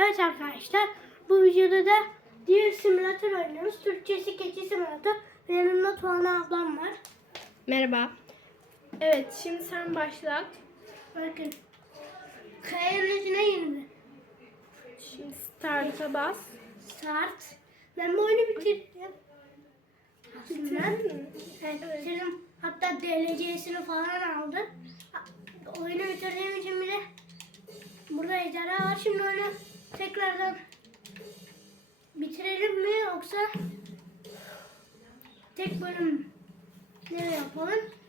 Evet arkadaşlar bu videoda da diğer simülatör oynuyoruz. Türkçesi keçi simülatör. Ve yanımda Tuana ablam var. Merhaba. Evet, şimdi sen başlat. Bakın. Kayanın üstüne indi. Şimdi start'a bas. Start. Ben bu oyunu bitirdim. Aslında. Bitirdin mi? Evet, bitirdim. Hatta DLC'sini falan aldım. Oyunu bitirdiğim için bile burada ejderha var. Şimdi oyunu tekrardan bitirelim mi yoksa tek bölüm ne yapalım?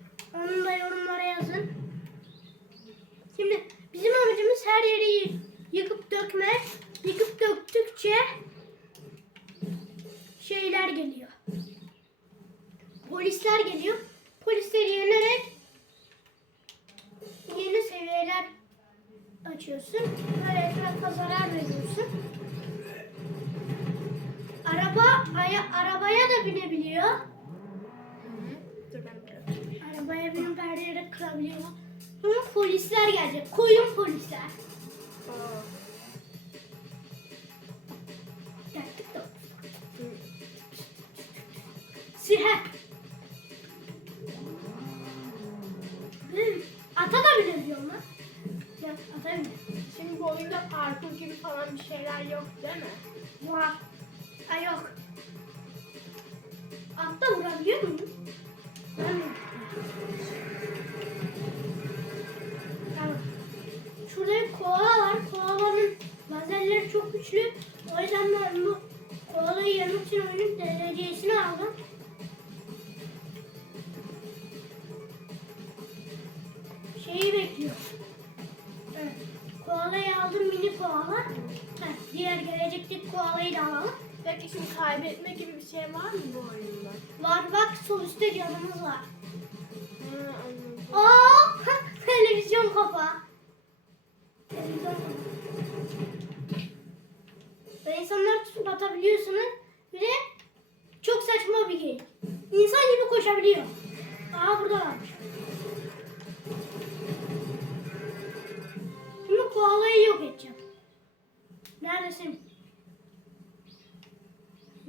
Siher. Hmm, Ata da binebiliyor mu? Yok ata binemiyor. Şimdi bu oyunda parkur gibi falan bir şeyler yok değil mi? Var. Ha yok. Evet. Koalayı aldım mini koala. Heh, diğer gelecekteki koalayı da alalım. Peki şimdi kaybetme gibi bir şey var mı bu oyunda? Var bak sol üstte canımız var. Ha, anladım. Aa,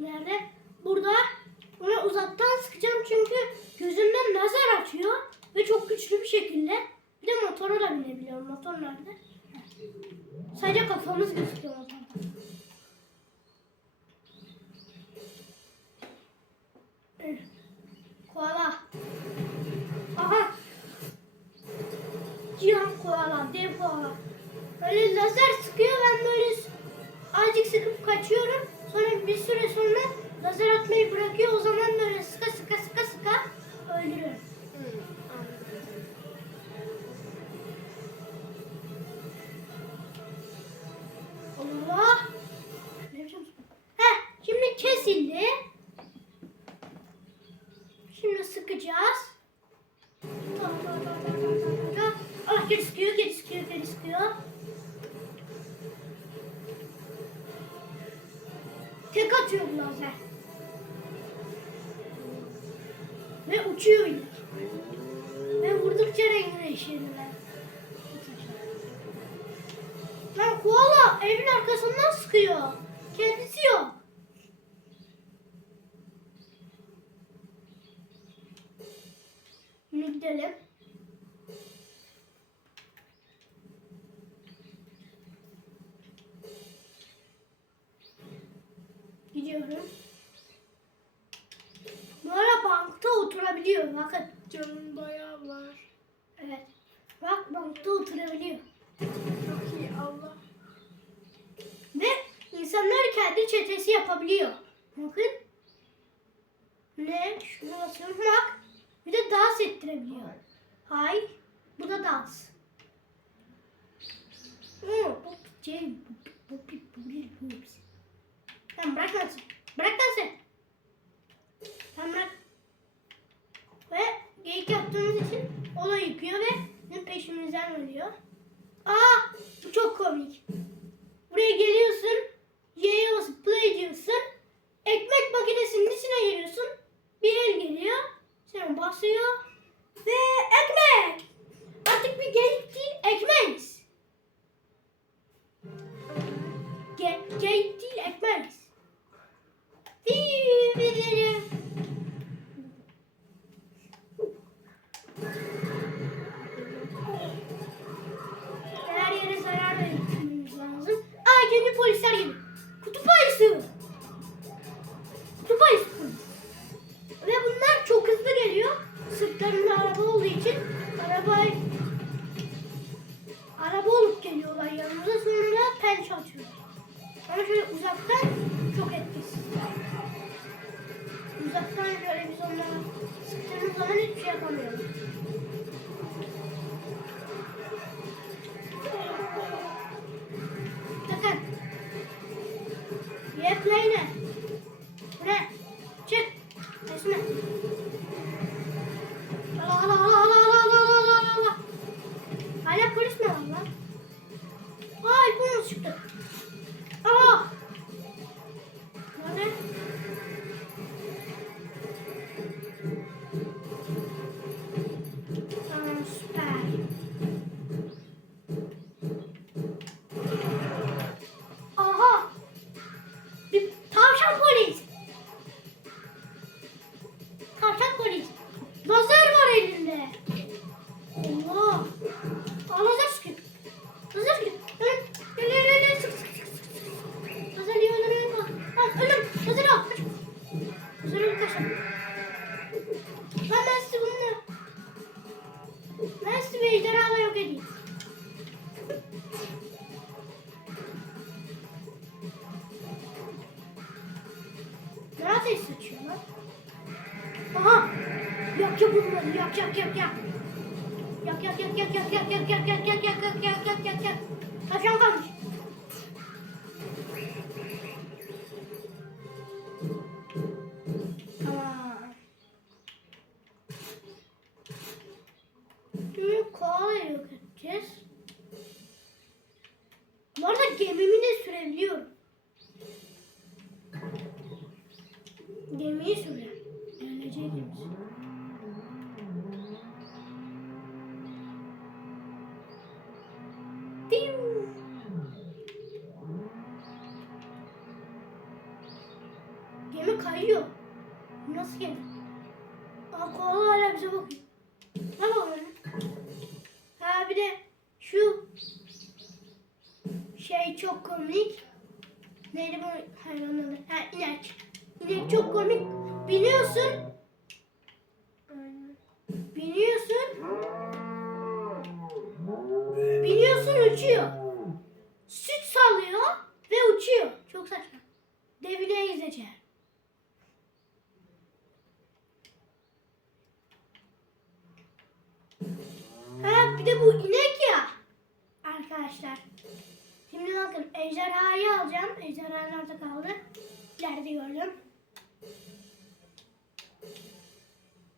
Nerede? Burada. Onu uzaktan sıkacağım çünkü gözümden lazer atıyor ve çok güçlü bir şekilde. Bir de motora da binebiliyorum. Motor nerede? Sadece kafamız gözüküyor motorda. Koala. Aha. Cihan koala, dev koala. Böyle lazer sıkıyor ben böyle azıcık sıkıp kaçıyorum. Sonra bir süre sonra lazer atmayı bırakıyor. O zaman böyle sıka sıka sıka sıka öldürüyorum. Gidelim. Gidiyorum. Bu ara bankta oturabiliyor. Bakın. Canım bayağı var. Evet. Bak bankta oturabiliyor. Çok iyi Allah. Ve insanlar kendi çetesi yapabiliyor. Bakın. Ne? Şuna basıyorum bak. Bir de dans ettirebiliyor. Hay. Bu da dans. Tamam bırak dansı. Bırak dansı. Tamam bırak. Ve geyik yaptığımız için o da yıkıyor ve bizim peşimizden ölüyor. Aa bu çok komik. Buraya geliyorsun. Y'ye basıp play diyorsun. Ekmek makinesinin içine giriyorsun. Bir el geliyor. Sen basıyor. Ve ekmek. Artık bir geyik değil ekmeğiz. Ge geyik değil play, né? Aa koala hala bize bakıyor. Ne bakıyor? Ha bir de şu şey çok komik. Neydi bu hayvanın adı? Ha inek. İnek çok komik. Biliyorsun. Biniyorsun. Biniyorsun uçuyor. Süt salıyor ve uçuyor. Çok saçma. Devine izleyeceğim. Ha bir de bu inek ya. Arkadaşlar. Şimdi bakın ejderhayı alacağım. Ejderha nerede kaldı? İleride gördüm.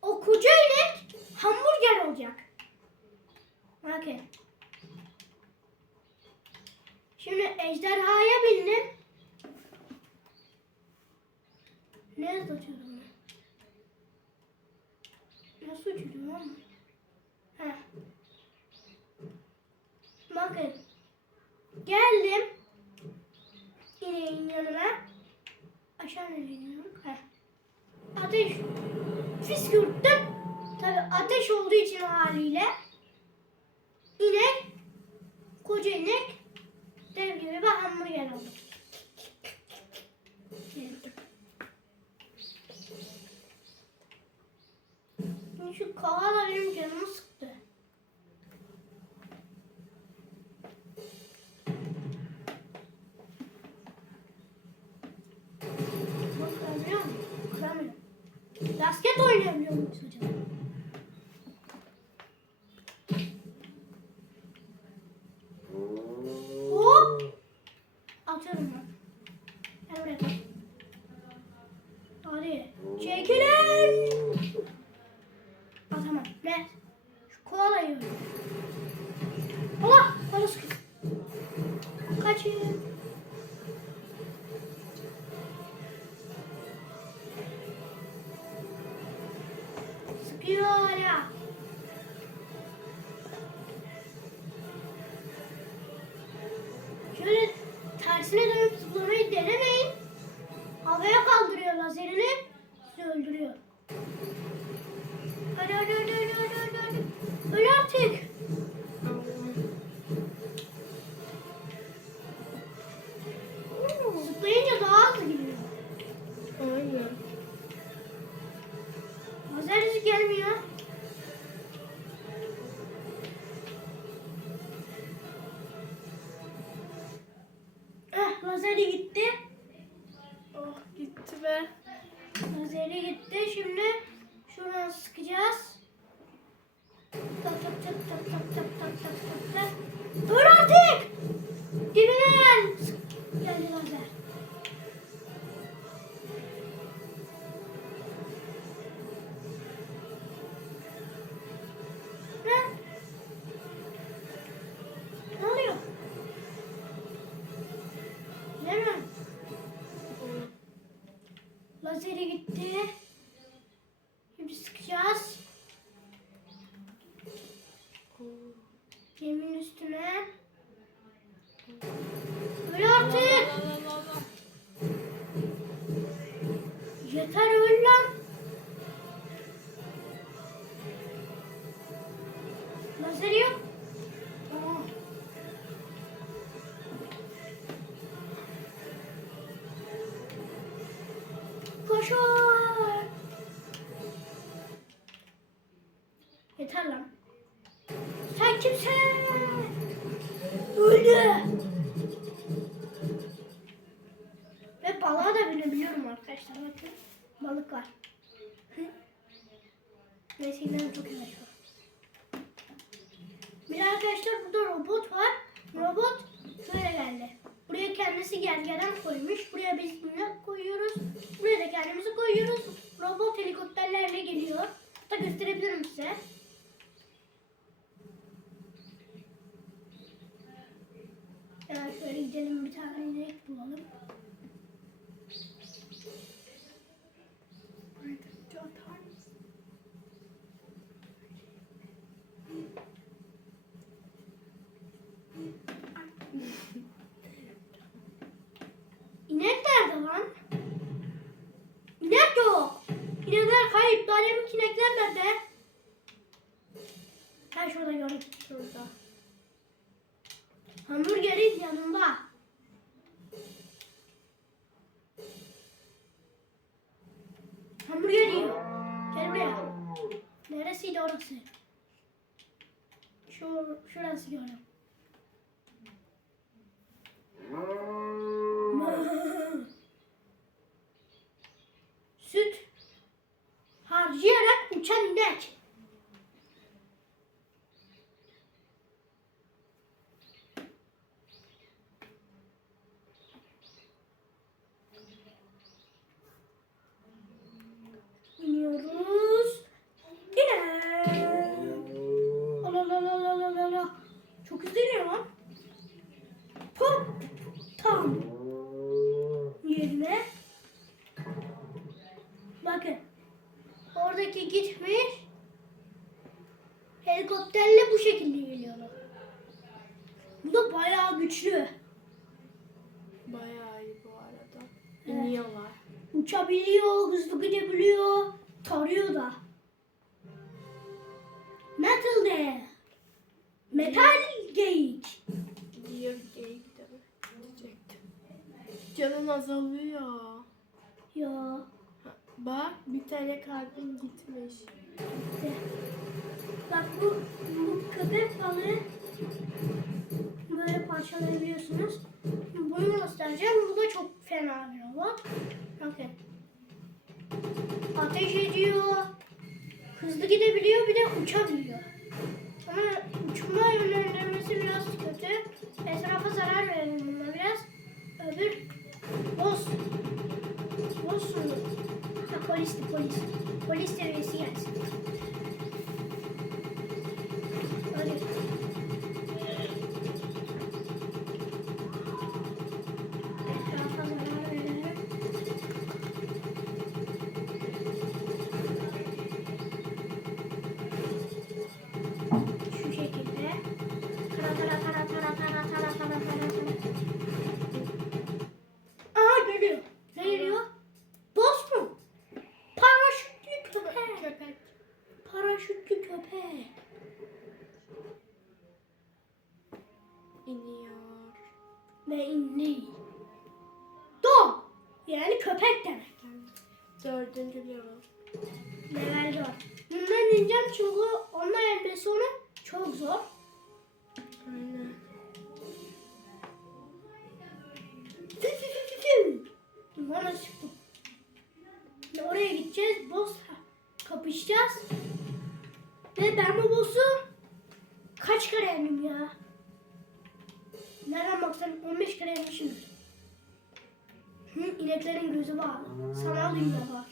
O koca inek hamburger olacak. Bakın. Şimdi ejderhaya bindim. Ne yazıyorum ben? Nasıl uçuyorum? Heh. Bakın. Geldim. İneğin yanına. Aşağı? Heh. Ateş püskürttüm. Tabi ateş olduğu için haliyle. İnek, koca inek dev gibi bir hamburger oldu. Şu koala benim canımı sıktı. Basket oynayabiliyor muyuz acaba? Hop! Atıyorum ben. Gel buraya koy. Öl. വെച്ചിരിക്കുന്നു 说 görüyoruz. Robot helikopterlerle geliyor. Hatta gösterebilirim size. Evet şöyle gidelim bir tane inek bulalım. Hamburgerin yanında. Hamburger yiyor. Gel buraya. Neresiydi orası? Şu, şurası görüyorum. Canın azalıyor. Ya. Bak bir tane kalbin gitmiş. Gitti. Bak bu, bu köpek balığı böyle parçalayabiliyorsunuz. Bunu göstereceğim. Bu da çok fena bir robot. Bakın. Ateş ediyor. Hızlı gidebiliyor bir de uçabiliyor. Ama uçma yönlendirmesi biraz kötü. Etrafa zarar verelim buna biraz. Öbür Olsun. Olsun. Ha, polisti polis. Polis ve indi. Dog yani köpek demek. Dördüncü level. Level 4. Bundan ineceğim çünkü onunla yenmesi onu çok zor. Aynen. Bana çıktım. Oraya gideceğiz. Boss kapışacağız. Ve ben bu boss'u kaç kere yendim ya? Nereden baksan 15 kere yenmişimdir. Hı, ineklerin gözü var. Sanal dünya var.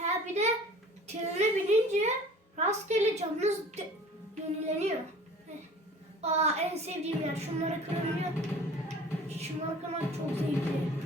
Ha bir de trene binince rastgele canınız yenileniyor. Aa en sevdiğim yer. Şunları kırılıyor. Şunları kırmak çok zevkli.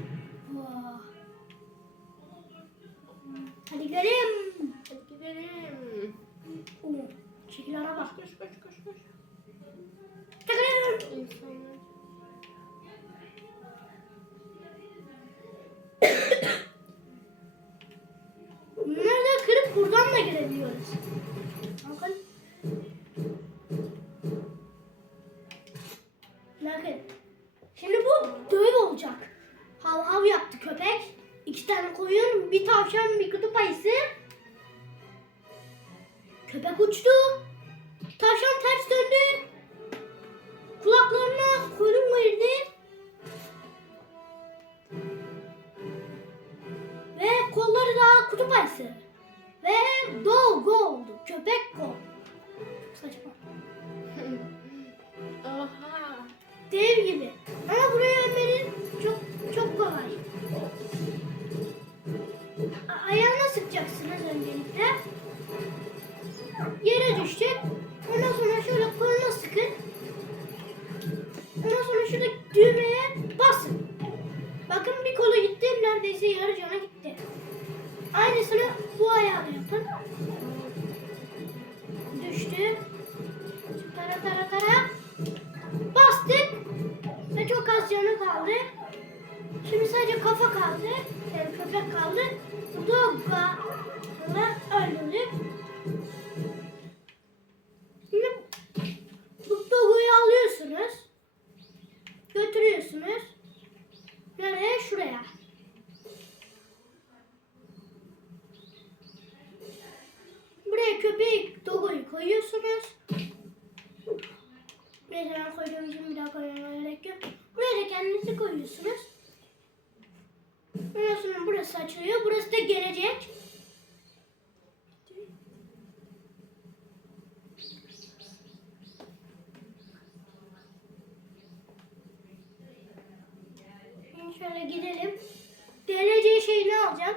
Alacağım.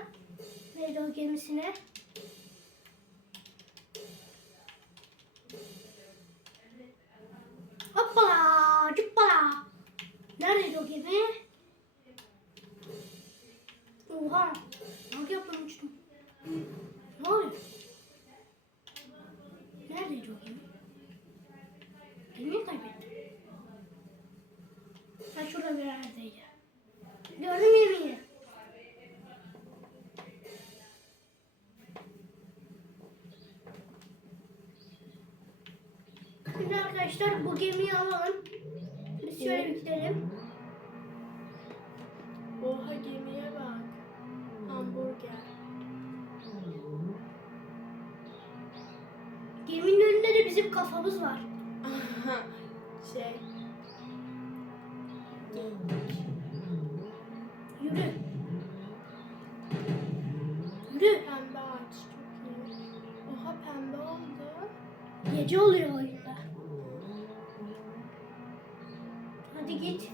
Neydi o gemisine? Hoppala, cuppala. Neredeydi o gemi? Oha. Ne yaptım uçtum. Ne oluyor? Neredeydi o gemi? Gemiyi kaybettim. Ha şurada bir yerdeydi. Arkadaşlar bu gemiyi alalım. Biz şöyle bir gidelim. Oha gemiye bak. Hamburger. Geminin önünde de bizim kafamız var. şey. Yürü. Yürü. Pembe ağaç çok iyi. Oha pembe oldu. Gece oluyor git.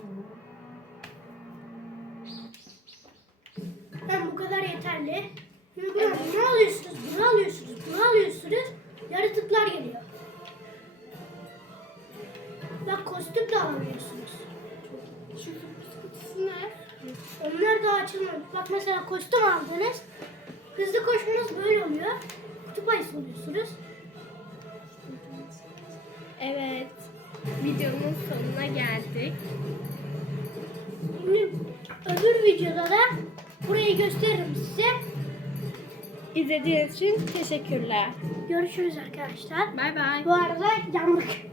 Ben bu kadar yeterli. Şimdi bunu, bunu alıyorsunuz, bunu alıyorsunuz, bunu alıyorsunuz. Yaratıklar geliyor. Bak kostüm de alıyorsunuz. Onlar da açılmadı. Bak mesela kostüm aldınız. Hızlı koşmanız böyle oluyor. Kutup ayısı oluyorsunuz. Evet. Videonun sonuna geldik. Şimdi öbür videoda da burayı gösteririm size. İzlediğiniz için teşekkürler. Görüşürüz arkadaşlar. Bay bay. Bu arada yandık.